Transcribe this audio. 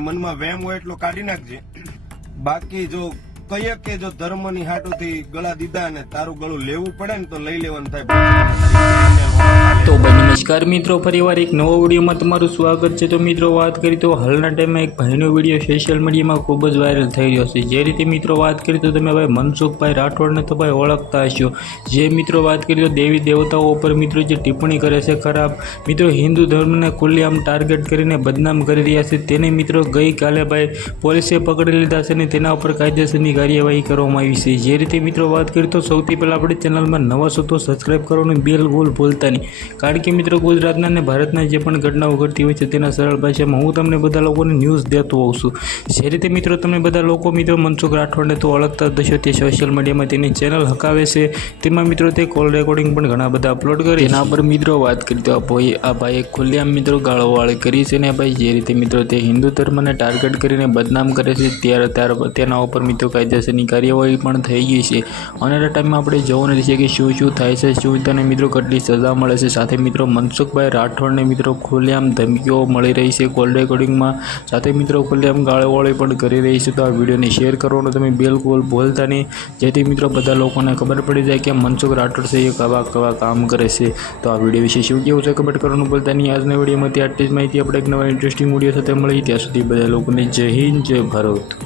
મનમાં વેમ હોય એટલો કાઢી નાખજે. બાકી જો કહીએ કે જો ધર્મની હાટુથી ગળા દીધા ને તારું ગળું લેવું પડે ને તો લઈ લેવાનું થાય. તો ભાઈ નમસ્કાર મિત્રો, ફરીવાર એક નવો વિડીયોમાં તમારું સ્વાગત છે. તો મિત્રો, વાત કરી તો હાલના ટાઈમમાં એક ભાઈનો વીડિયો સોશિયલ મીડિયામાં ખૂબ જ વાયરલ થઈ રહ્યો છે. જે રીતે મિત્રો, વાત કરી તો તમે ભાઈ મનસુખભાઈ રાઠોડને તો ભાઈ ઓળખતા હશો. જે મિત્રો, વાત કરી તો દેવી દેવતાઓ ઉપર મિત્રો જે ટિપ્પણી કરે છે, ખરાબ. મિત્રો, હિન્દુ ધર્મને ખુલ્લેઆમ ટાર્ગેટ કરીને બદનામ કરી રહ્યા છે. તેને મિત્રો, ગઈકાલે ભાઈ પોલીસે પકડી લીધા છે અને તેના ઉપર કાયદેસરની કાર્યવાહી કરવામાં આવી છે. જે રીતે મિત્રો, વાત કરી તો સૌથી પહેલાં આપણે ચેનલમાં નવા છો તો સબસ્ક્રાઈબ કરવાનું બિલ ગોલ ભૂલતા નહીં. કારણ કે મિત્રો ગુજરાતના અને ભારતના જે પણ ઘટનાઓ ઘટતી હોય છે તેના સરળ ભાષામાં હું તમને બધા લોકોને ન્યૂઝ દેતો હોઉં છું. જે રીતે મિત્રો તમે બધા લોકો મિત્રો મનસુખ રાઠોડને તો ઓળખતા દશો તે સોશિયલ મીડિયામાં તેની ચેનલ હકાવે છે. તેમાં મિત્રો તે કોલ રેકોર્ડિંગ પણ ઘણા બધા અપલોડ કરે એના પર મિત્રો વાત કરી તો આ ભાઈ, આ ભાઈએ ખુલ્લેઆમ મિત્રો ગાળોવાળી કરી છે ને ભાઈ, જે રીતે મિત્રો તે હિન્દુ ધર્મને ટાર્ગેટ કરીને બદનામ કરે છે, ત્યારે ત્યાર તેના ઉપર મિત્રો કાયદેસરની કાર્યવાહી પણ થઈ ગઈ છે. અને ટાઈમમાં આપણે જોવાનું છે કે શું શું થાય છે, શું તને મિત્રો કેટલી સજા મળે છે સાથે મિત્રો મનસુખભાઈ રાઠોડને મિત્રો ખુલ્લેઆમ ધમકીઓ મળી રહી છે. કોલ રેકોર્ડિંગમાં સાથે મિત્રો ખુલ્લેઆમ ગાળેવાળી પણ કરી રહી છે. તો આ વિડીયોને શેર કરવાનું તમે બિલકુલ ભૂલતા નહીં. જેથી મિત્રો બધા લોકોને ખબર પડી જાય કે મનસુખ રાઠોડ છે એ કવા કવા કામ કરે છે. તો આ વીડિયો વિશે શું કેવું છે કમેન્ટ કરવાનું ભૂલતા નહીં. આજના વિડીયોમાંથી આટલી જ માહિતી. આપણે એક નવા ઇન્ટરેસ્ટિંગ વીડિયો સાથે મળી ત્યાં સુધી બધા લોકોને જય હિન્દ, જય ભારત.